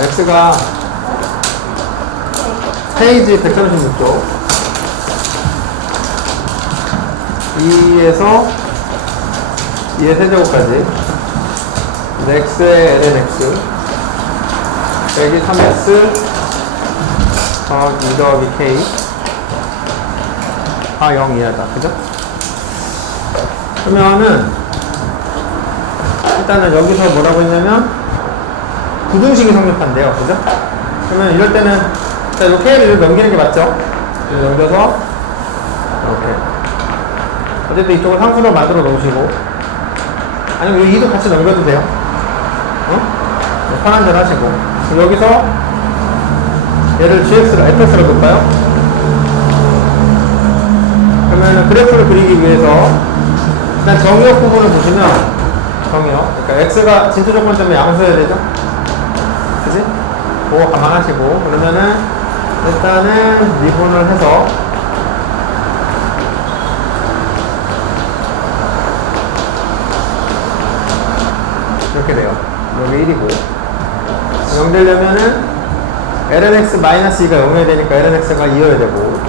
x가 페이지 136쪽 2에서 2의 세제곱까지 x의 lnx 빼기 3x 더하기 2 더하기 k 다 0 이하다. 그죠? 그러면은 일단은 여기서 뭐라고 했냐면 부등식이 성립한대요. 그죠? 그러면 이럴 때는 자, 요 k를 넘기는 게 맞죠? 넘겨서 이렇게 어쨌든 이쪽을 상수로 만들어 놓으시고 아니면 이 2도 같이 넘겨도 돼요. 편한 대로 하시고 여기서 얘를 fx로 볼까요? 그러면 그래프를 그리기 위해서 일단 정의역 부분을 보시면 정의역 그러니까 x가 진수 조건 때문에 양수여야 되죠? 그치? 그거 감안하시고 그러면은 일단은 미분을 해서 이렇게 돼요. 여기 1이고 0 되려면은 lnx-2가 0이어야 되니까 lnx가 2여야 되고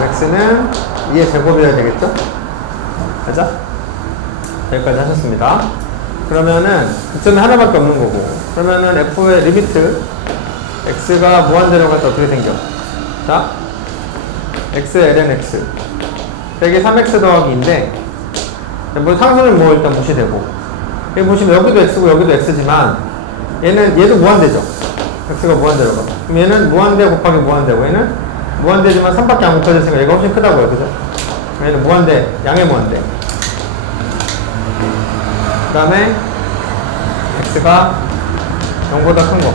x는 2의 제곱이어야 되겠죠? 맞아? 여기까지 하셨습니다. 그러면은 그점이 하나밖에 없는 거고 그러면은 f의 리미트 x가 무한대로 갈 때 어떻게 생겨? 자 x lnx 빼기 3x 더하기인데 뭐 상수는 뭐 일단 무시되고 여기 보시면 여기도 x고 여기도 x지만 얘도 무한대죠. x가 무한대로 가. 그럼 얘는 무한대 곱하기 무한대고 얘는 무한대지만 3밖에 안 곱해졌으니까 얘가 훨씬 크다고요. 그죠? 얘는 무한대, 양의 무한대. 그 다음에 x가 0보다 큰 거.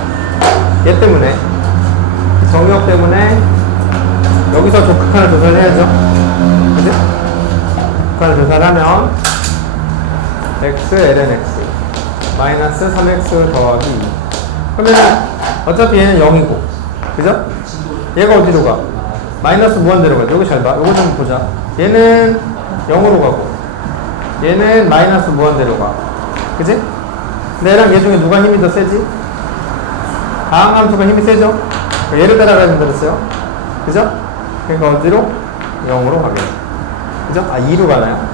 얘 때문에 정의역 때문에 여기서 극한을 조사를 해야죠. 그죠? 극한을 조사를 하면 x lnx 마이너스 3x 더하기 2 그러면 어차피 얘는 0이고 그죠? 얘가 어디로 가? 마이너스 무한대로 가죠. 여기 잘 봐. 요거 좀 보자. 얘는 0으로 가고 얘는 마이너스 무한대로 가. 그지? 근데 얘랑 얘 중에 누가 힘이 더 세지? 다항함수가 힘이 세죠? 얘를 따라가야 된다랬어요. 그죠? 그러니까 어디로? 0으로 가게. 그죠? 2로 가나요?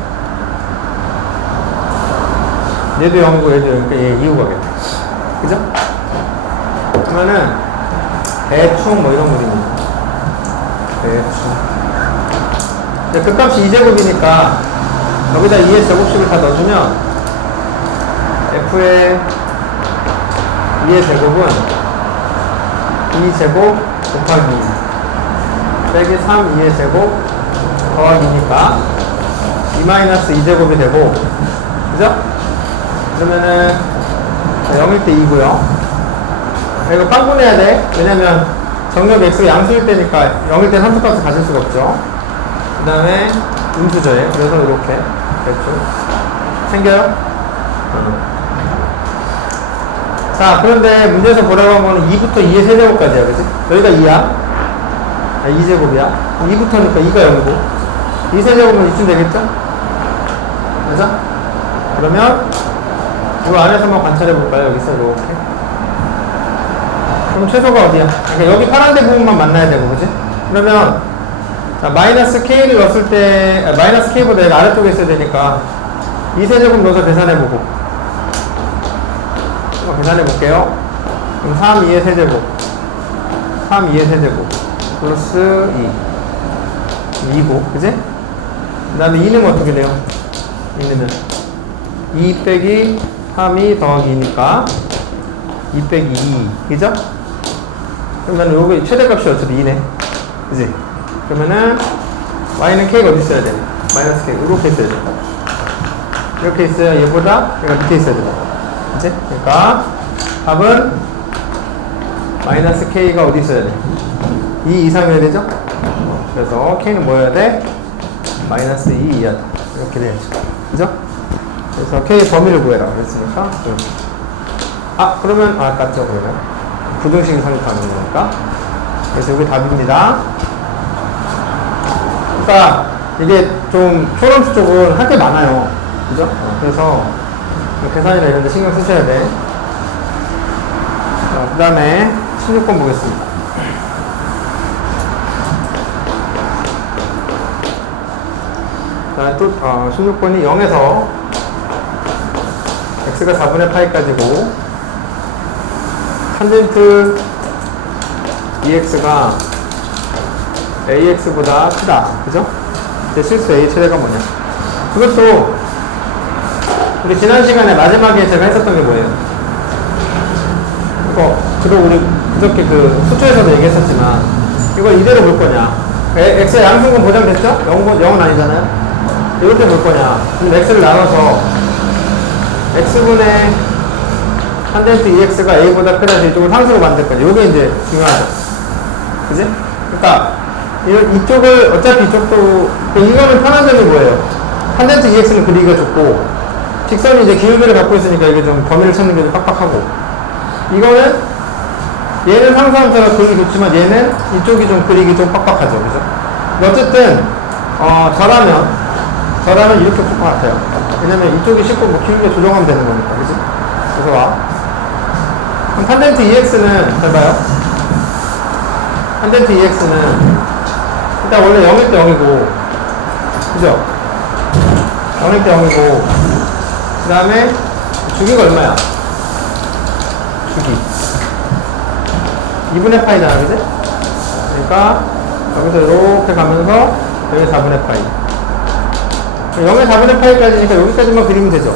얘도 0이고 얘도 0이니까 얘 2로 가겠네. 그죠? 그러면은 대충 뭐 이런 그림이죠. 대충. 극값이 2제곱이니까 여기다 2의 제곱식을 다 넣어주면 f의 2의 제곱은 2제곱 곱하기 2 빼기 3 2의 제곱 더하기 2니까 2-2제곱이 되고 그죠? 그러면은 0일 때 2고요 이거 빵분해야 돼. 왜냐면 정렬 x가 양수일 때니까 0일 때 함수값을 가질 수가 없죠. 그 다음에 음수저예요. 그래서 이렇게 대충 생겨요. 자, 그런데 문제에서 보라고 한 거는 2부터 2의 세제곱까지야. 그치? 여기가 2야. 2제곱이야. 2부터니까 2가 0이고 2 세제곱은 이쯤 되겠죠? 맞아? 그러면 이 안에서만 관찰해 볼까요? 여기서 이렇게. 그럼 최소가 어디야? 그러니까 여기 파란색 부분만 만나야 되고, 그치? 그러면, 자, 마이너스 k를 넣었을 때, 마이너스 k보다 얘가 아래쪽에 있어야 되니까, 2세제곱 넣어서 계산해보고. 한번 계산해볼게요. 그럼 3, 2의 세제곱. 3, 2의 세제곱. 플러스 2. 2고, 그치? 그 다음에 2는 어떻게 돼요? 2는 2 빼기 3이 더하기 2니까 2 빼기 2. 그죠? 그러면 여기 최대값이 어차피 2네. 그지? 그러면은 y는 k가 어디 있어야 돼? 마이너스 k. 이렇게 있어야 돼. 이렇게 있어야 얘보다 얘가 밑에 있어야 돼. 그치? 그러니까 답은 마이너스 k가 어디 있어야 돼? 2 이상이어야 되죠? 그래서 k는 뭐여야 돼? 마이너스 2 이하다. 이렇게 돼야죠. 그죠? 그래서 k의 범위를 구해라. 그랬으니까 이렇게. 그러면 맞죠? 그러면 부등식이 성립하는 거니까. 그래서 이게 답입니다. 그러니까 이게 좀 초럼수 쪽은 할 게 많아요. 그죠? 그래서 계산이나 이런 데 신경 쓰셔야 돼. 그 다음에 16번 보겠습니다. 자, 또 16번이 0에서 x가 4분의 파이까지고 탄젠트 EX가 AX보다 크다. 그죠? 이제 실수 A 최대가 뭐냐? 그것도 우리 지난 시간에 마지막에 제가 했었던 게 뭐예요? 그리고 우리 그저께 그 수초에서도 얘기했었지만 이걸 이대로 볼 거냐? X의 양수분 보장됐죠? 0은 아니잖아요? 이럴 때 볼 거냐? 그럼 X를 나눠서 X분의 탄젠트 EX가 A보다 크다해서 이쪽을 상수로 만들 거냐? 이게 이제 중요하죠. 그지? 그러니까 이쪽을 어차피 이쪽도 이거는 편한 점이 뭐예요? 탄젠트 EX는 그리기가 좋고 직선이 이제 기울기를 갖고 있으니까 이게 좀 범위를 찾는 게 좀 빡빡하고 이거는 얘는 상수함수가 그리기 좋지만 얘는 이쪽이 좀 그리기 좀 빡빡하죠. 그죠? 어쨌든 저라면 이렇게 볼 것 같아요. 왜냐면 이쪽이 쉽고 뭐 기울기 조정하면 되는 거니까. 그지? 그래서 와. 그럼 탄젠트 EX는 잘 봐요. 탄젠트 EX는 일단 원래 0일 때 0이고 그죠? 0일 때 0이고 그 다음에 주기가 얼마야? 주기 2분의 파이잖아. 그지? 그러니까 여기서 이렇게 가면서 여기 4분의 파이 0의 4분의 파이까지니까 여기까지만 그리면 되죠.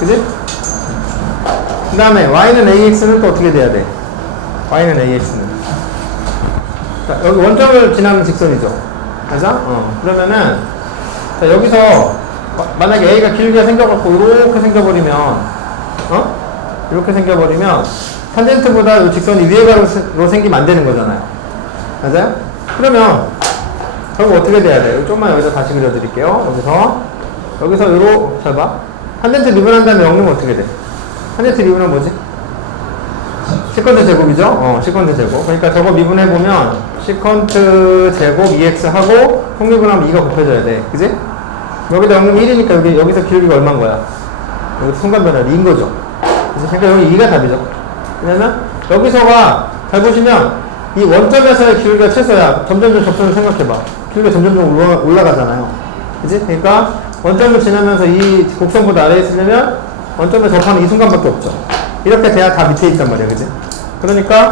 그지? 그 다음에 y는 ax는 또 어떻게 돼야 돼? y는 ax는 자, 여기 원점을 지나는 직선이죠. 맞아? 그러면은 자, 여기서 만약에 a가 길게 생겨갖고 이렇게 생겨버리면 이렇게 생겨버리면 탄젠트보다 이 직선이 위에 가로 생기면 안 되는 거잖아요. 맞아요? 그러면 결국 어떻게 돼야 돼요? 좀만 여기서 다시 그려드릴게요. 여기서 잘 봐. 탄젠트 미분한 다음에 0이면 어떻게 돼? 탄젠트 미분은 뭐지? 시컨트 제곱이죠? 시컨트 제곱. 그러니까 저거 미분해보면 시컨트 제곱 2x 하고 통미분하면 2가 곱해져야 돼. 그지? 여기다 0이면 1이니까 여기서 기울기가 얼마인 거야? 여기 순간변화를 2인 거죠. 그러니까 여기 2가 답이죠. 왜냐면 여기서가 잘 보시면 이 원점에서의 기울기가 최소야. 점점점 접선을 생각해봐. 기울기가 점점점 올라가잖아요. 그지? 그러니까 원점을 지나면서 이 곡선보다 아래에 있으려면 원점에 접하는 이 순간밖에 없죠. 이렇게 돼야 다 밑에 있단 말이야. 그지? 그러니까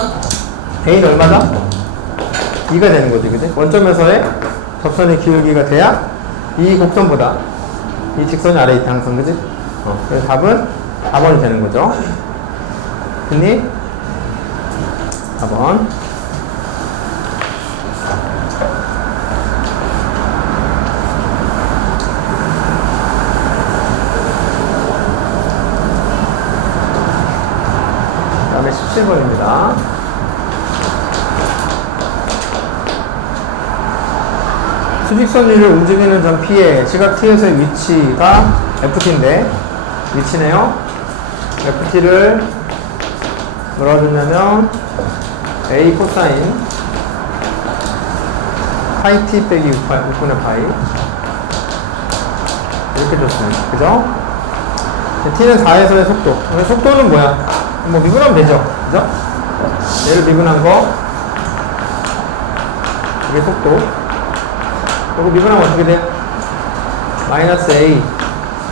A는 얼마다? 2가 되는 거지. 그지? 원점에서의 접선의 기울기가 돼야 이 곡선보다 이 직선이 아래에 있다 항상. 그지? 그래서 답은 4번이 되는 거죠. 됐니? 4번. 그 다음에 17번입니다. 수직선 위를 움직이는 점 P의 시각 T에서의 위치가 FT인데 위치네요. FT를 뭐라고 줬냐면 A 코사인 파이 T 빼기 6분의 파이 이렇게 줬습니다. 그죠? T는 4에서의 속도. 속도는 뭐야? 뭐 미분하면 되죠. 그죠? 얘를 미분한 거 이게 속도. 이거 미분하면 어떻게 돼요? 마이너스 A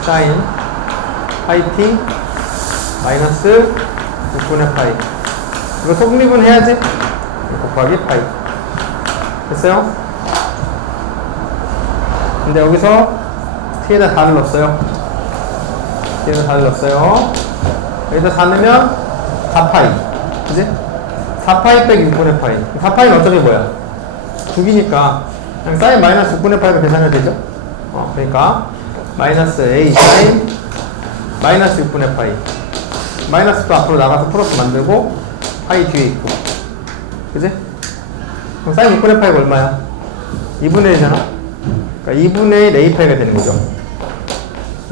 사인 파이 T 마이너스 6분의 파이. 이거 속미분 해야지? 곱하기 파이. 됐어요? 근데 여기서 T에다 4를 넣었어요. T에다 4를 넣었어요. 여기서 4 넣으면 4파이. 그지? 4파이 빼기 6분의 파이. 4파이는 어차피 뭐야? 9기니까 그냥 사인 마이너스 6분의 파이가 계산해도 되죠? 그러니까 마이너스 A 사인 마이너스 6분의 파이. 마이너스도 앞으로 나가서 플러스 만들고 파이 뒤에 있고. 그지? 그럼 사인 6분의 파이가 얼마야? 2분의 1이잖아? 그러니까 2분의 1 A 파이가 되는 거죠.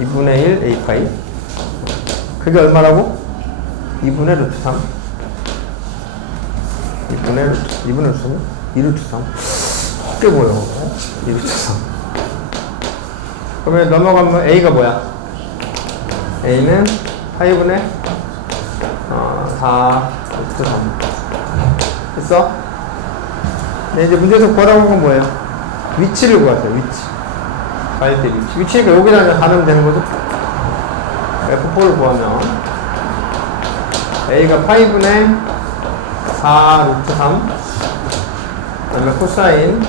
2분의 1 A 파이. 그게 얼마라고? 2분의 루트 3. 2분의 루트 3? 2루트 3. 꽤 보여. 2루트 3. 그러면 넘어가면 A가 뭐야? A는 8분의 4 루트 3 됐어? 네, 이제 문제에서 구하라고 건 뭐예요? 위치를 구하세요. 위치. 가일 때 위치. 위치니까 여기다 그냥 가면 되는 거죠? F4를 구하면 A가 8분의 4 루트 3 그다음에 코사인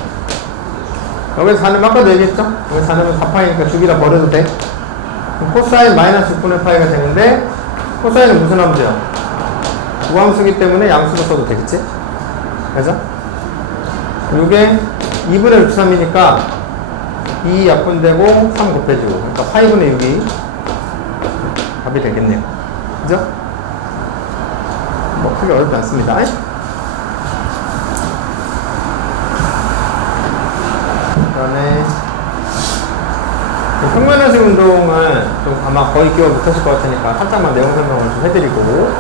여기서 4는 아까도 얘기했죠? 여기 4는 4파이니까 주기라 버려도 돼. 그럼 코사인 마이너스 6분의 파이가 되는데 코사인은 무슨 함수야? 우함수기 때문에 양수로 써도 되겠지? 그죠? 요게 2분의 루트 3이니까 2 약분되고 3 곱해지고 그러니까 8분의 6이 답이 되겠네요. 그죠? 뭐 크게 어렵지 않습니다. 그다음에 평면현식 운동은 좀 아마 거의 기억 못하실 것 같으니까 살짝만 내용 설명을 좀 해드리고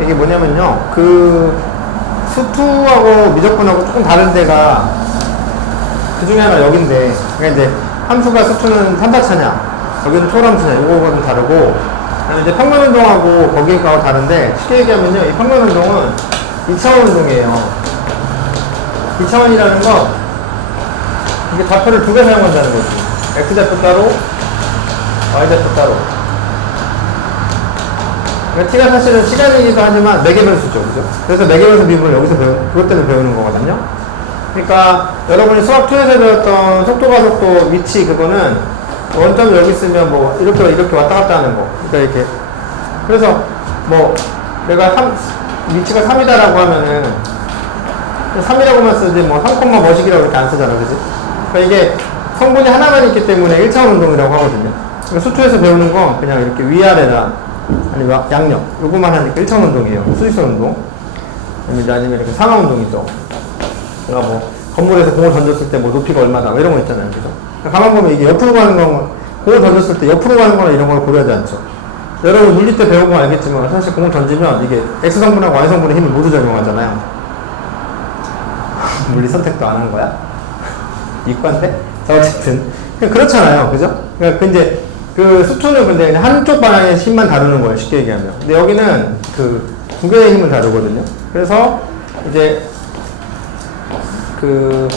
이게 뭐냐면요 그 수투하고 미적분하고 조금 다른 데가 그 중에 하나 여긴데 그러니까 이제 함수가 수투는 삼다차냐 여기는 초람수냐 이거가 좀 다르고 그다음에 이제 평면운동하고 거기하고 다른데 쉽게 얘기하면요 이 평면운동은 2차원 운동이에요. 2차원이라는 건 이게 좌표를 두 개 사용한다는 거지. x좌표 따로 y좌표 따로. 그러니까 t가 사실은 시간이기도 하지만 매개변수죠, 그죠? 그래서 매개변수 미분을 여기서 그것 때문에 배우는 거거든요. 그러니까 여러분이 수학 2에서 배웠던 속도가 속도 위치 그거는 원점이 여기 있으면 뭐 이렇게 왔다 갔다 하는 거. 그러니까 이렇게. 그래서 뭐 내가 위치가 3이다라고 하면은 3이라고만 쓰지 뭐 3, 뭐식이라고 이렇게 안 쓰잖아, 그지? 그러니까 이게 성분이 하나만 있기 때문에 1차원 운동이라고 하거든요. 그러니까 수투에서 배우는 건 그냥 이렇게 위아래나 아니면 양력 요거만 하니까 1차원 운동이에요. 수직선 운동 아니면 이렇게 상하 운동이죠. 그러니까 뭐 건물에서 공을 던졌을 때 뭐 높이가 얼마다 뭐 이런 거 있잖아요, 그죠? 가만 보면 이게 옆으로 가는 건 공을 던졌을 때 옆으로 가는 거나 이런 걸 고려하지 않죠. 여러분 물리 때 배운 거 알겠지만 사실 공을 던지면 이게 X성분하고 Y성분의 힘을 모두 적용하잖아요. 물리 선택도 안 한 거야? 이과인데? 자, 어쨌든 그렇잖아요, 그죠? 그러니까 이제 그 수투는 근데 한쪽 방향의 힘만 다루는 거예요, 쉽게 얘기하면. 근데 여기는 그 두 개의 힘을 다루거든요. 그래서 이제 그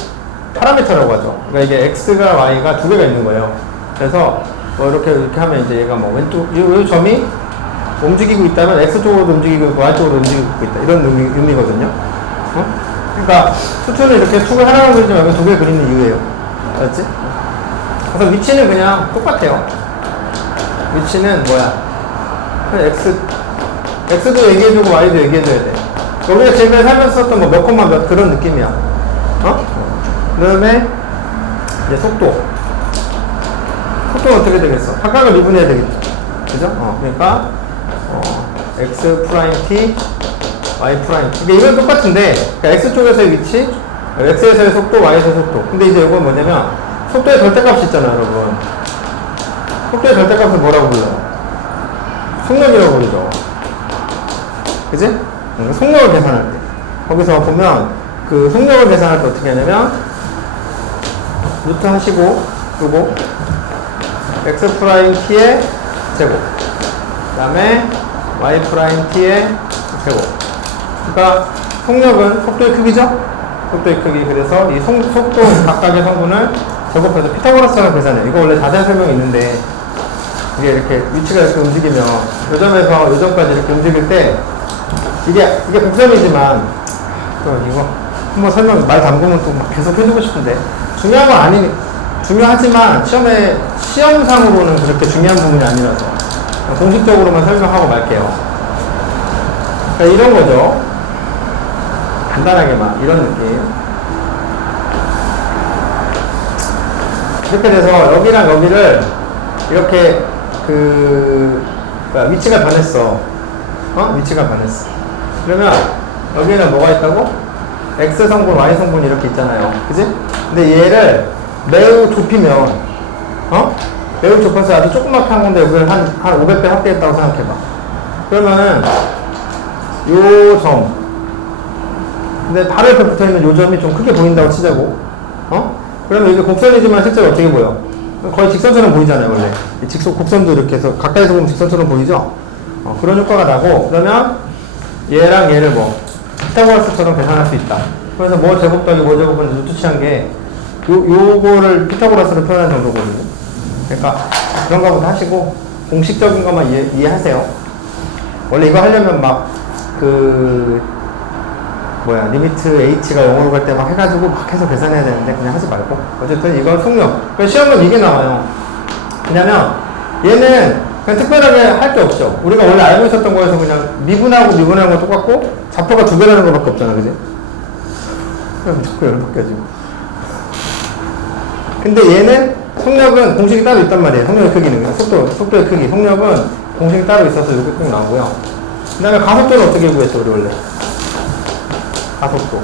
파라미터라고 하죠. 그러니까 이게 x가 y가 두 개가 있는 거예요. 그래서 뭐 이렇게 하면 이제 얘가 뭐 왼쪽 이 점이 움직이고 있다면 x 쪽으로도 움직이고 있고 y 쪽으로도 움직이고 있다 이런 의미거든요. 그러니까 수투는 이렇게 축을 하나만 그리지 말고 두 개 그리는 이유예요. 알았지? 그래서 위치는 그냥 똑같아요. 위치는 뭐야? 그냥 x도 얘기해주고 y도 얘기해줘야 돼. 우리가 지금까지 살면서 썼던 뭐 몇 콤마 몇 그런 느낌이야. 그 다음에 이제 속도는 어떻게 되겠어? 각각을 미분해야 되겠죠. 그죠? 그러니까 x 프라임 t y 프라임 t 이건 똑같은데 그러니까 x 쪽에서의 위치 x에서의 속도 y에서의 속도. 근데 이제 이건 뭐냐면 속도의 절대값이 있잖아요, 여러분. 속도의 절대값을 뭐라고 불러요? 속력이라고 부르죠. 그지? 속력을 계산할 때 거기서 보면 그 속력을 계산할 때 어떻게 하냐면 루트 하시고 요거 x 프라임 t의 제곱 그 다음에 y 프라임 t의 제곱. 그러니까 속력은 속도의 크기죠? 속도의 크기. 그래서 이 속도 각각의 성분을 제곱해서 피타고라스랑 계산해요. 이거 원래 자세한 설명이 있는데 이게 이렇게 위치가 이렇게 움직이면 요 점에서 요 점까지 이렇게 움직일 때 이게 곡선이지만 이거 한번 설명 말 담그면 또 막 계속 해주고 싶은데 중요한 건 중요하지만 시험상으로는 그렇게 중요한 부분이 아니라서 공식적으로만 설명하고 말게요. 그러니까 이런 거죠. 간단하게만 이런 느낌. 이렇게 돼서 여기랑 여기를 이렇게 위치가 변했어. 위치가 변했어. 그러면 여기는 뭐가 있다고? X성분, Y성분이 이렇게 있잖아요. 그지? 근데 얘를 매우 좁히면, 매우 좁아서 아주 조그맣게 한 건데 여기를 한 500배 확대했다고 생각해봐. 그러면은 요 점. 근데 바로 옆에 붙어 있는 요 점이 좀 크게 보인다고 치자고. 그러면 이게 곡선이지만 실제로 어떻게 보여? 거의 직선처럼 보이잖아요, 원래. 곡선도 이렇게 해서 가까이서 보면 직선처럼 보이죠? 그런 효과가 나고, 그러면 얘랑 얘를 뭐, 피타고라스처럼 계산할 수 있다. 그래서 뭐 제곱 더하기 뭐 제곱은 루트 취한 게, 요거를 피타고라스로 표현한 정도거든요. 그러니까 그런 거부터 하시고, 공식적인 것만 이해하세요. 원래 이거 하려면 리미트 h가 0으로 갈 때 막 해가지고 막 해서 계산해야 되는데 그냥 하지 말고. 어쨌든 이건 속력. 시험은 이게 나와요. 왜냐면 얘는 그냥 특별하게 할 게 없죠. 우리가 원래 알고 있었던 거에서 그냥 미분하고 미분하는 거 똑같고 좌표가 두 배라는 거밖에 없잖아, 그지? 그럼 자꾸 열받게 하지. 근데 얘는 속력은 공식이 따로 있단 말이에요. 속력의 크기는. 속도의 크기. 속력은 공식이 따로 있어서 이렇게 꼭 나오고요. 그 다음에 가속도는 어떻게 구했어, 우리 원래? 가속도.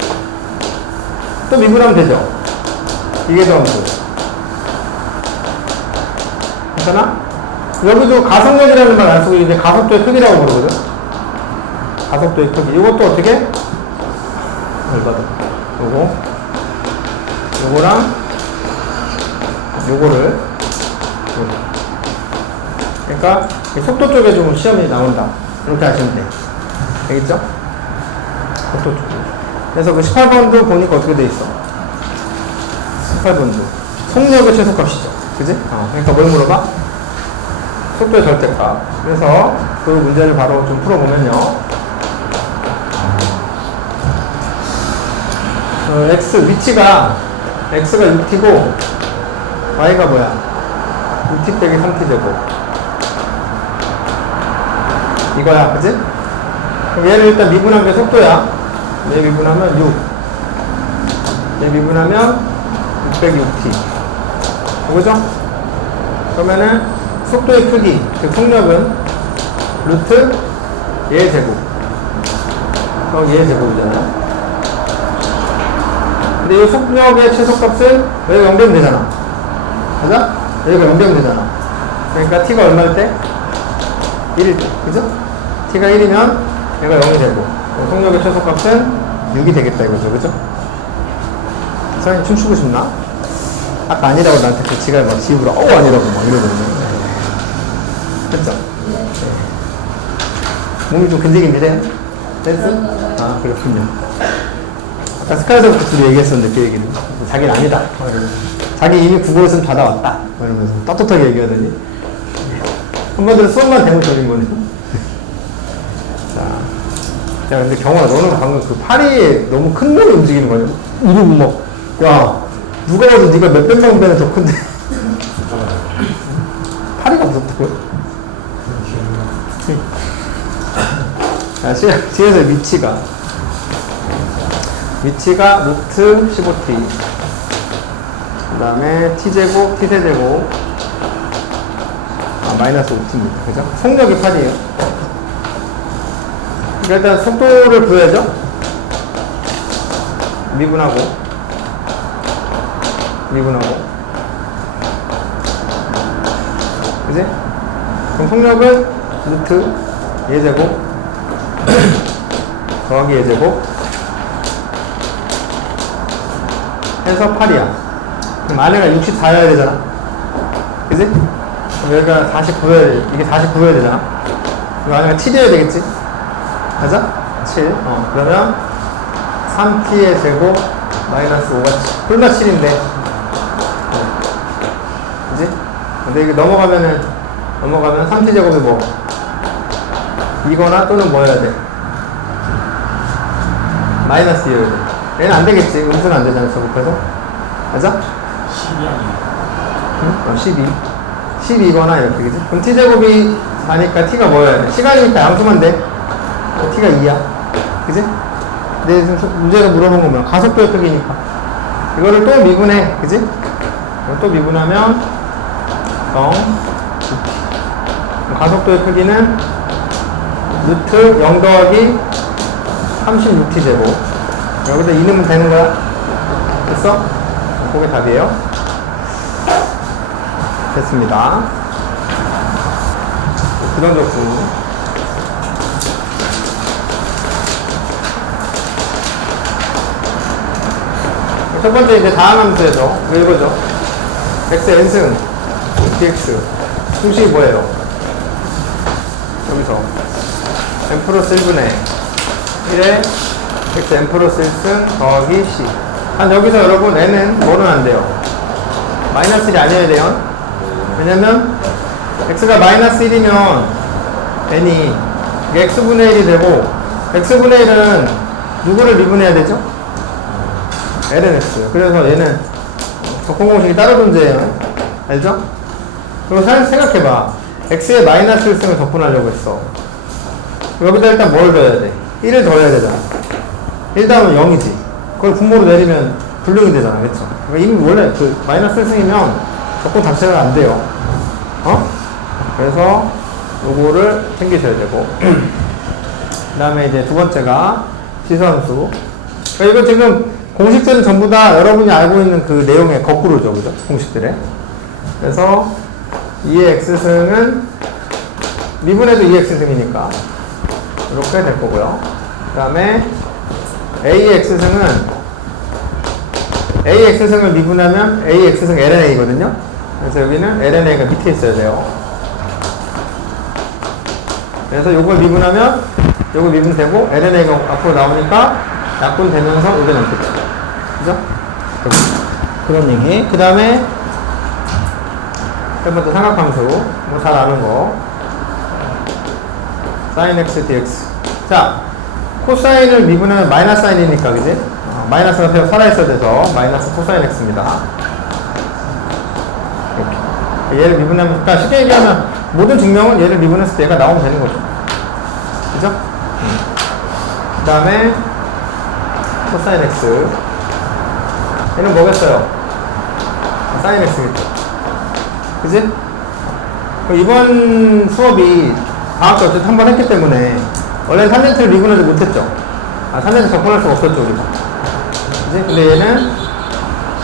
또 미분하면 되죠? 이게 점수. 괜찮아? 여기도 가속력이라는 말 안 쓰고 이제 가속도의 크기라고 부르거든? 가속도의 크기. 이것도 어떻게? 열받아. 요거랑 요거를 그러니까 속도 쪽에 좀 시험이 나온다. 이렇게 하시면 돼. 알겠죠? 속도 쪽. 그래서 그 18번도 보니까 어떻게 돼 있어? 18번도 속력의 최소값이죠. 그지? 그러니까 뭘 물어봐? 속도의 절대값. 그래서 그 문제를 바로 좀 풀어보면요. 위치가 x가 6t고 y가 뭐야? 6t 빼기 3t제곱. 이거야, 그지? 그럼 얘를 일단 미분한 게 속도야. 얘 미분하면 6. 얘 미분하면 6 빼기 6t. 그죠? 그러면은 속도의 크기, 즉 속력은 루트 얘 제곱. 얘 제곱이잖아요. 근데 이 속력의 최소값은 여기가 0 되면 되잖아. 맞아? 여기가 0 되면 되잖아. 그러니까 t가 얼마일 때? 1일 때. 그죠? t가 1이면 얘가 0이 되고 속력의 최소값은 6이 되겠다 이거죠. 그죠? 선생님 춤추고 싶나? 아까 아니라고 나한테 그 지가 막 지우라 아니라고 막 이러거든요. 됐죠? 네. 몸이 좀 근질근질해요? 됐어? 그렇군요. 아까 스카이서부터 둘이 얘기했었는데 그 얘기는 자기는 아니다. 자기 이미 국어에서는 받아왔다. 이러면서 떳떳하게 얘기하더니 한번들은 수업만 대면 돌린 거네. 자, 야 근데 경호야 너는 방금 그 팔이 너무 큰 놈이 움직이는 거냐? 이러고 막 야 누가 봐도 네가 몇백만 배는 더 큰데 파리가 무섭다고요? 자, 뒤에서 위치가 루트 15t 그 다음에 t제곱, t세제곱 마이너스 5t입니다. 그죠? 속력이 8이에요. 그러니까 일단 속도를 구해야죠. 미분하고 그지? 그럼 속력은 루트 얘제곱 더하기 얘제곱 해서 8이야. 그럼 안에가 64여야 되잖아. 그지? 그럼 여기가 49여야, 이게 49여야 되잖아. 그럼 안에가 7이어야 되겠지? 맞아? 7. 그러면 3t의 제곱 마이너스 5가 뿔마 7인데. 그지? 근데 이게 넘어가면 3t 제곱이 뭐? 이거나 또는 뭐 해야 돼? 마이너스 2여야 돼. 얘는 안 되겠지. 음수는 안 되잖아, 저곱해서. 맞아? 12 아니야? 12. 12거나 이렇게, 그지? 그럼 t제곱이 4니까 t가 뭐여야 돼? 시간이니까 양수만 돼. t가 2야. 그지? 근데 지금 문제가 물어본 거면 가속도의 크기니까. 이거를 또 미분해. 그지? 이걸 또 미분하면 0. 가속도의 크기는 루트 0 더하기 36t 제곱. 여기다 2 넣으면 되는 거야. 됐어? 그게 답이에요. 됐습니다. 부정적분. 첫 번째 이제 다항함수에서 이거죠. x n승 dx 공식이 뭐예요? 여기서 n 플러스 1분의 1에 x n 플러스 1승 더하기 c. 한 여기서 여러분 n은 뭐는 안 돼요? 마이너스 1이 아니어야 돼요. 왜냐면 x가 마이너스 1이면 n이 x분의 1이 되고 x분의 1은 누구를 미분해야 되죠? ln x. 그래서 얘는 적분공식이 따로 존재해요. 알죠? 그리고 생각해봐. x에 마이너스 1승을 적분하려고 했어. 여기다 일단 뭘 넣어야 돼? 1을 더해야 되잖아. 1 다음은 0이지. 그걸 분모로 내리면 불능이 되잖아. 그쵸? 그러니까 이미 원래 그 마이너스 1승이면 적분 자체가 안 돼요. 그래서 요거를 챙기셔야 되고. 그 다음에 이제 두 번째가 시수함수. 그러니까 이거 지금 공식들은 전부 다 여러분이 알고 있는 그 내용의 거꾸로죠. 그죠? 공식들에. 그래서 2의 x승은 미분해도 2x승이니까 이렇게 될 거고요. 그 다음에 a의 x승은 a x승을 미분하면 a x승 lna거든요. 그래서 여기는 lna가 밑에 있어야 돼요. 그래서 요걸 미분하면 요거 미분되고 lna가 앞으로 나오니까 약분되면서 여기 남겠죠. 그죠? 그런 얘기. 그 다음에 세 번째 삼각함수 뭐 잘 아는 거 sin x dx. 자, 코사인을 미분하면 마이너스 사인이니까 그지? 마이너스가 계속 살아있어야 돼서 마이너스 코사인 x입니다. 이렇게 얘를 미분하면, 그러니까 쉽게 얘기하면 모든 증명은 얘를 미분했을 때 얘가 나오면 되는 거죠. 그죠? 그 다음에 코사인 x. 얘는 뭐겠어요? 사인 x겠죠. 그지? 이번 수업이 방학 때 어쨌든 한 번 했기 때문에 원래는 탄젠트를 미분하지 못했죠. 탄젠트 접근할 수가 없었죠, 우리가. 그지? 근데 얘는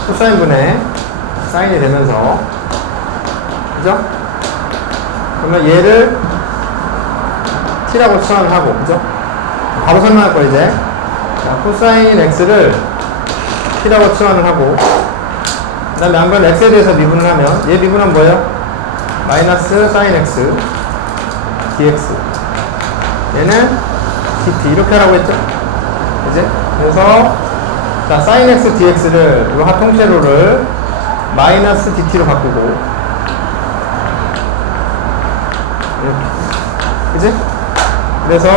코사인분의 사인이 되면서, 그죠? 그러면 얘를 t라고 치환을 하고, 그죠? 바로 설명할 거 이제. 자, 코사인 x를 t라고 치환을 하고, 그 다음에 한 번 x에 대해서 미분을 하면, 얘 미분은 뭐예요? 마이너스 사인 x dx. 얘는 dt. 이렇게 하라고 했죠? 그지? 그래서, 자, 사인 x dx를, 이 합통세로를 마이너스 dt로 바꾸고, 이렇게. 그지? 그래서,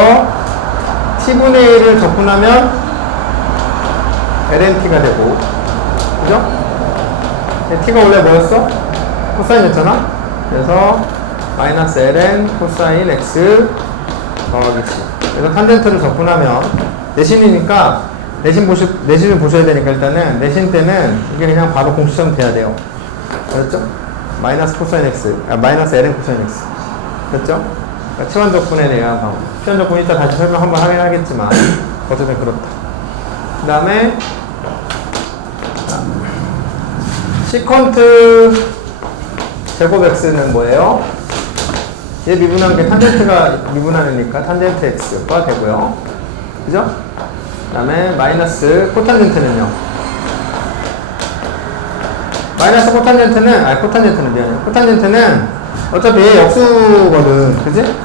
t분의 1을 적분하면 lnt가 되고, 그죠? t가 원래 뭐였어? 코사인이었잖아? 그래서 마이너스 ln 코사인 x 더하기 c. 그래서 탄젠트를 적분하면 내신이니까 내신을 보셔야 되니까 일단은 내신 때는 이게 그냥 바로 공식처럼 돼야 돼요. 그렇죠? 마이너스 코사인 x, 마이너스 ln 코사인 x. 그렇죠? 그러니까 치환 적분에 대한 방법. 치환 적분 이따 다시 설명 한번 하긴 하겠지만 어쨌든 그렇다. 그 다음에 시컨트 제곱 x는 뭐예요? 얘 미분한 게 탄젠트가 미분하니까 탄젠트 x가 되고요. 그죠? 그 다음에 마이너스 코탄젠트는요? 마이너스 코탄젠트는, 코탄젠트는 미안해요. 코탄젠트는 어차피 얘 역수거든. 그지?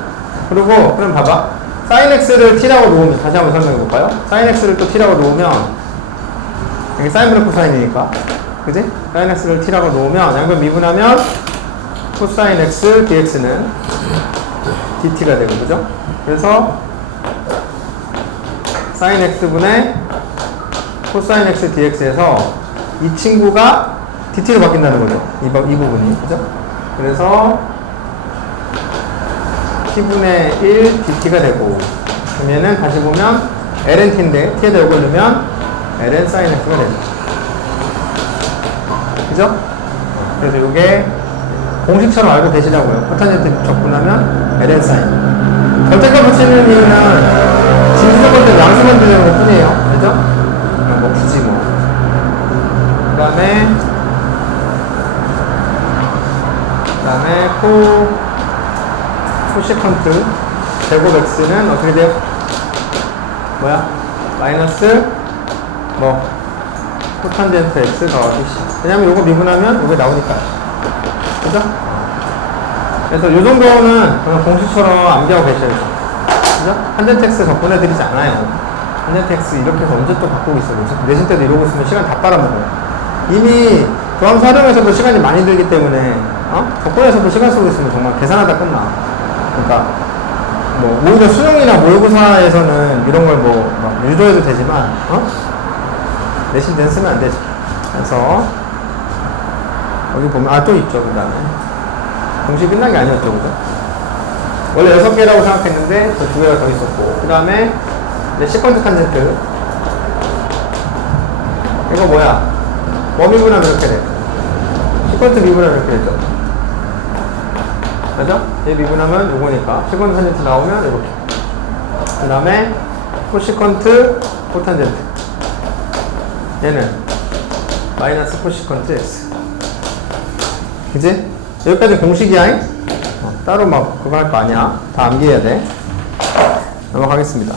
그리고, 그럼 봐봐. sin x를 t라고 놓으면, 다시 한번 설명해 볼까요? sin x를 또 t라고 놓으면, 이게 사인분의 코사인이니까. 그지? sin x를 t라고 놓으면, 양변 미분하면, 코사인 x dx는 dt가 되고, 그죠? 그래서, sin x분의 코사인 x dx에서 이 친구가 dt로 바뀐다는 거죠. 이 부분이. 그죠? 그래서, t분의 1 dt가 되고, 그럼 얘는 다시 보면 lnt인데, t에다 이걸 넣으면 ln sin x가 됩니다. 그죠? 그래서 이게 공식처럼 알고 계시라고요. 코탄젠트 적분하면 ln sin. 절대값 붙이는 이유는 진수조건 때문에 양수 만들려는 것 뿐이에요. 그죠? 그냥 뭐 굳이 뭐. 그 다음에 코시컨트 제곱 x는 어떻게 돼요? 뭐야? 마이너스 뭐 코탄젠트 x 더하기 c. 왜냐면 요거 미분하면 요게 나오니까. 그죠? 그래서 요 정도는 그냥 공식처럼 암기하고 계셔야죠. 그죠? 탄젠트 x 접근해드리지 않아요. 탄젠트 x 이렇게 해서 언제 또 바꾸고 있어요. 내신 때도 이러고 있으면 시간 다 빨아먹어요. 이미 도함수 활용해서도 시간이 많이 들기 때문에 접근해서도 시간 쓰고 있으면 정말 계산하다 끝나. 그러니까 뭐 오히려 수능이나 모의고사에서는 이런 걸 뭐 유도해도 되지만 내신 때는 쓰면 안 되죠. 그래서 여기 보면 또 있죠. 그 다음에 공식 끝난 게 아니었죠. 그죠? 원래 6개라고 생각했는데 저 2개가 더 있었고, 그 다음에 시퀀트 탄젠트 이거 뭐야? 뭐 미분하면 이렇게 돼? 시퀀트 미분하면 이렇게 되죠. 맞아? 얘 미분하면 요거니까 시퀀트 탄젠트 나오면 이렇게. 그 다음에 코시퀀트 코탄젠트 얘는 마이너스 코시퀀트 x. 그치? 여기까지 공식이야. 따로 막 그거 할 거 아니야. 다 암기해야 돼. 넘어가겠습니다.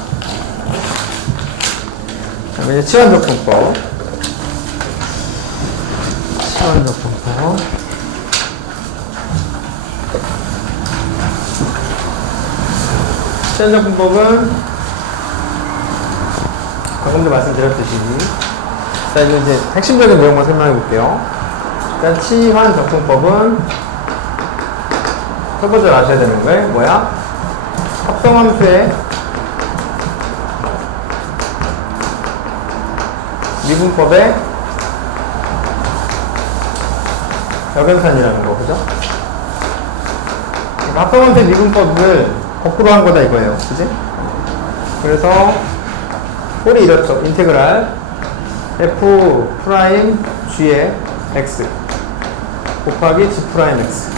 이제 치환적분법. 치환적분법. 치환적분법은 방금도 말씀드렸듯이, 자, 이제 핵심적인 내용만 설명해 볼게요. 일단 치환적분법은 첫 번째로 아셔야 되는 거예요. 뭐야? 합성함수의 미분법의 역연산이라는 거, 그죠? 그러니까 합성함수의 미분법을 거꾸로 한 거다 이거예요. 그지? 그래서 꼴이 이렇죠. 인테그랄 f 프라임 g의 x 곱하기 g 프라임 x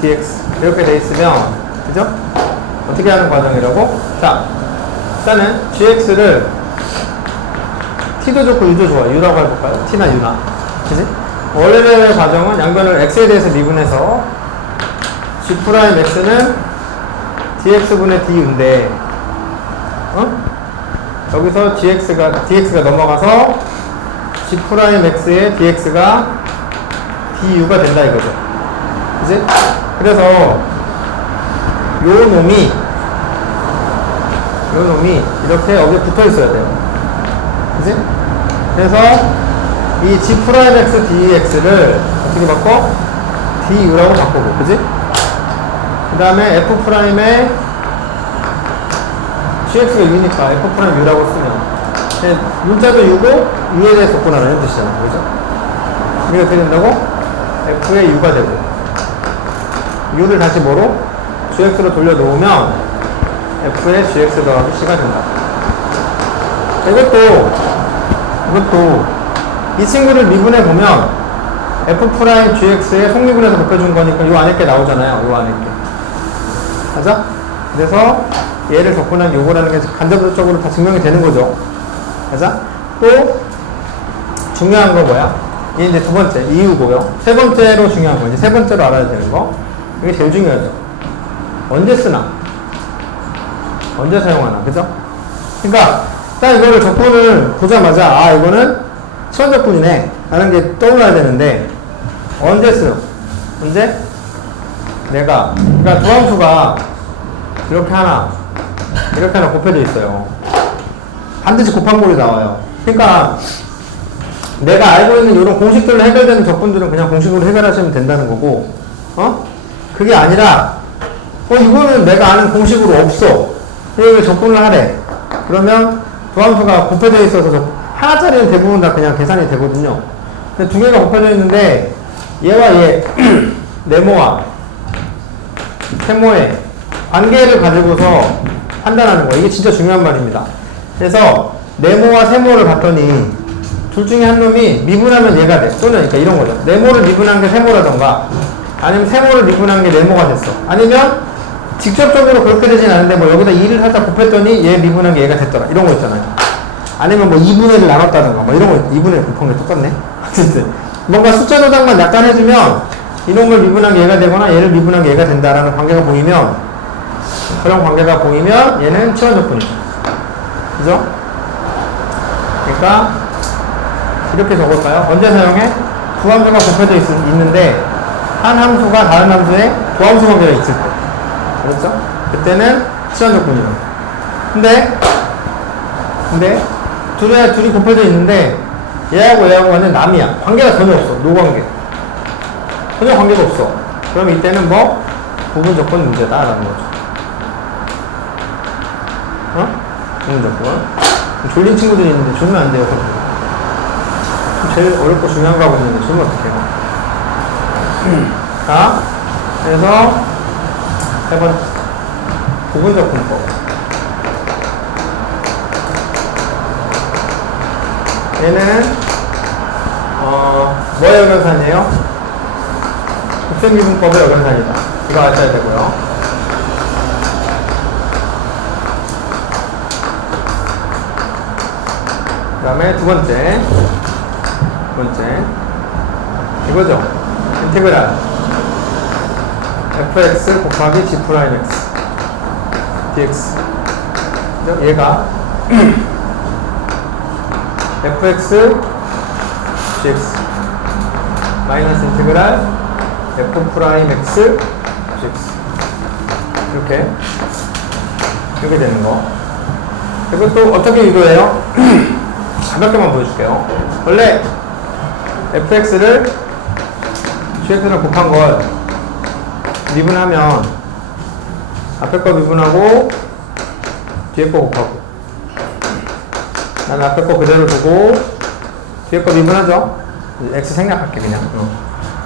dx 이렇게 돼 있으면, 그죠? 어떻게 하는 과정이라고? 자, 일단은 gx를 t도 좋고 u도 좋아. u라고 해볼까요? t나 u나. 그지? 원래의 과정은 양변을 x에 대해서 미분해서 g 프라임 x는 dx분의 du인데, 여기서 dx가 넘어가서 g 프라임 x의 dx가 du가 된다 이거죠. 그지? 그래서 요 놈이 이렇게 여기에 붙어 있어야 돼요. 그지? 그래서 이 g 프라임 x dx를 어떻게 바꿔? du라고 바꾸고, 그지? 그 다음에 f 프라임에 gx가 u니까 f 프라임 u라고 쓰면 문자도 u고 u에 대해서 접근하라는 뜻이잖아요. 그죠? 이게 어떻게 된다고? f의 u가 되고, u를 다시 뭐로? gx로 돌려놓으면 f의 gx 더하기 c가 된다. 이것도 이 친구를 미분해 보면 f 프라임 gx에 속미분해서 곱해준 거니까 요 안에 게 나오잖아요. 요 안에 게. 맞아? 그래서 얘를 접근한 요거라는 게 간접적으로 다 증명이 되는 거죠. 맞아? 또 중요한 거 뭐야? 이게 이제 두 번째 이유고요. 세 번째로 중요한 거, 이제 세 번째로 알아야 되는 거. 이게 제일 중요하죠. 언제 쓰나? 언제 사용하나? 그죠? 그러니까 딱 이거를 적분을 보자마자 이거는 치환적분이네 라는 게 떠올라야 되는데, 언제 쓰요? 언제? 그러니까 도함수가 이렇게 하나 곱해져 있어요. 반드시 곱한 꼴이 나와요. 그러니까 내가 알고 있는 이런 공식들로 해결되는 적분들은 그냥 공식으로 해결하시면 된다는 거고, 그게 아니라 이거는 내가 아는 공식으로 없어. 이걸 적분을 하래. 그러면 도함수가 곱해져 있어서 하나짜리는 대부분 다 그냥 계산이 되거든요. 근데 두 개가 곱해져 있는데 얘와 얘 네모와 세모의 관계를 가지고서 판단하는 거, 이게 진짜 중요한 말입니다. 그래서 네모와 세모를 봤더니 둘 중에 한 놈이 미분하면 얘가 돼. 또는 그러니까 이런 거죠. 네모를 미분한 게 세모라던가, 아니면 세모를 미분한 게 네모가 됐어. 아니면 직접적으로 그렇게 되진 않은데 여기다 2를 살짝 곱했더니 얘 미분한 게 얘가 됐더라. 이런 거 있잖아요. 아니면 2분의 1을 나눴다던가 이런 거. 2분의 1 곱한 게 똑같네. 뭔가 숫자 조작만 약간 해주면 이놈을 미분한 게 얘가 되거나 얘를 미분한 게 얘가 된다라는 관계가 보이면, 그런 관계가 보이면 얘는 치환적분이죠. 그죠? 그러니까 이렇게 적을까요? 언제 사용해? 두 함수가 곱해져 있는데 한 함수가 다른 함수에 도함수 관계가 있을 때. 그렇죠? 그때는 치환 조건이에요. 근데 둘이 곱해져 있는데 얘하고 완전 남이야. 관계가 전혀 없어. 노관계. 전혀 관계가 없어. 그럼 이때는 뭐? 부분 조건 문제다라는 거죠. 부분 조건. 졸린 친구들이 있는데 졸면 안 돼요. 제일 어렵고 중요한 거 하고 있는데 졸면 어떡해요. 자, 그래서 세 번째 부분적 분법. 얘는 뭐의 역연산이에요? 곱셈미분법의 역연산이다. 이거 아셔야 되고요. 그 다음에 두 번째 이거죠. 인테그랄 fx 곱하기 g 프라임 x dx. 얘가 fx gx 마이너스 인테그랄 f 프라임 x gx 이렇게 되는 거. 그리고 또 어떻게 유도해요? 가볍게만 보여줄게요. 원래 fx를 gx랑 곱한 걸 미분하면 앞에 거 미분하고 뒤에 거 곱하고, 난 앞에 거 그대로 두고 뒤에 거 미분하죠. x 생략할게 그냥.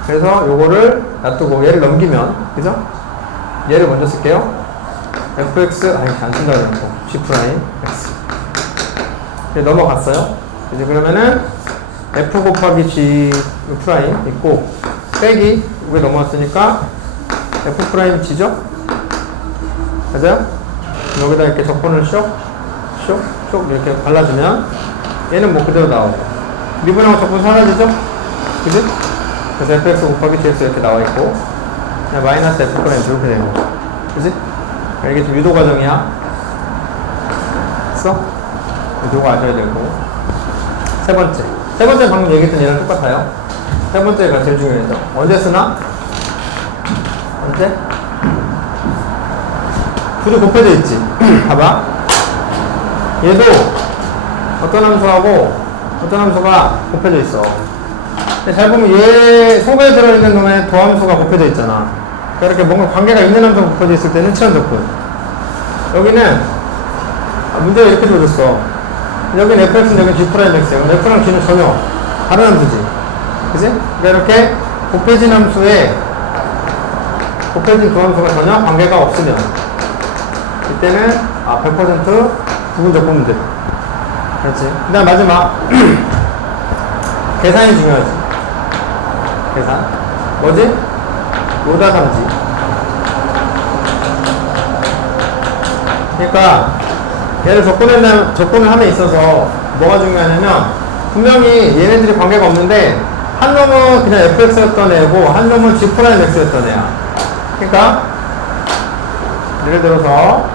그래서 요거를 놔두고 얘를 넘기면, 그죠? 얘를 먼저 쓸게요. fx 안 쓴다 그랬고 g 프라임 x 넘어갔어요. 이제 그러면은 f 곱하기 g 프라임 있고 빼기 위에 넘어왔으니까 f 프라임 g죠? 맞아요? 여기다 이렇게 적분을 쇽 이렇게 발라주면 얘는 뭐 그대로 나오고 미분하고 적분 사라지죠? 그지? 그래서 fx 곱하기 gx 이렇게 나와있고 그냥 마이너스 f 프라임 이렇게 되는 거죠. 그지? 이게 좀 유도 과정이야. 했어? 유도가 아셔야 되고. 세 번째 방금 얘기했던 얘랑 똑같아요. 세 번째가 제일 중요해서 언제 쓰나? 언제? 둘이 곱해져 있지. 봐봐. 얘도 어떤 함수가 곱해져 있어. 근데 잘 보면 얘 속에 들어있는 놈에 도함수가 곱해져 있잖아. 이렇게 뭔가 관계가 있는 함수가 곱해져 있을 때는 치환 조건. 여기는 문제가 이렇게 줘줬어. 여기는 fx는 여기는 g 프라임 x야. f랑 g는 전혀 다른 함수지. 그지? 그러니까 이렇게 곱해진 함수에 곱해진 두 함수가 전혀 관계가 없으면 이때는 100% 부분 조건 문제다. 그렇지. 그 다음 마지막 계산이 중요하지. 계산 뭐지? 로다 3지. 그러니까 얘를 접근을 함에 있어서 뭐가 중요하냐면 분명히 얘네들이 관계가 없는데 한 놈은 그냥 fx였던 애고 한 놈은 g 프라임 x였던 애야. 그러니까 예를 들어서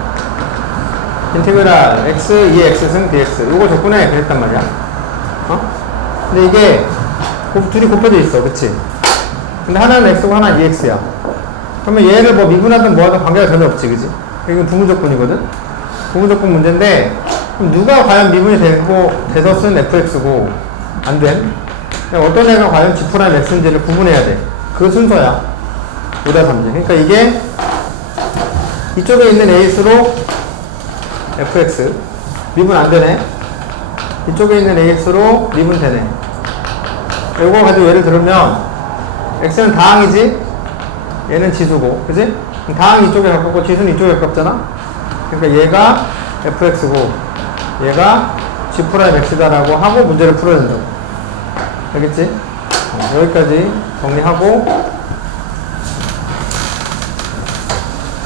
인테그랄 x 2x 승 dx 요거 접근해 그랬단 말이야. 근데 이게 둘이 곱해져 있어. 그치? 근데 하나는 x고 하나는 2x야. 그러면 얘를 뭐 미분하든 뭐하든 관계가 전혀 없지. 그치? 이건 부분 조건이거든? 부분 조건 문제인데 그럼 누가 과연 미분이 돼서 쓴 fx고 안 된? 어떤 애가 과연 g 프라임 x인지를 구분해야 돼. 그 순서야. 5다 3지. 그러니까 이게 이쪽에 있는 ax로 fx 미분 안 되네. 이쪽에 있는 ax로 미분 되네. 이거 가지고 예를 들면 x는 다항이지 얘는 지수고 그지? 다항이 이쪽에 가깝고 지수는 이쪽에 가깝잖아. 그러니까 얘가 fx고 얘가 g 프라임 x다라고 하고 문제를 풀어야 된다고. 알겠지? 여기까지 정리하고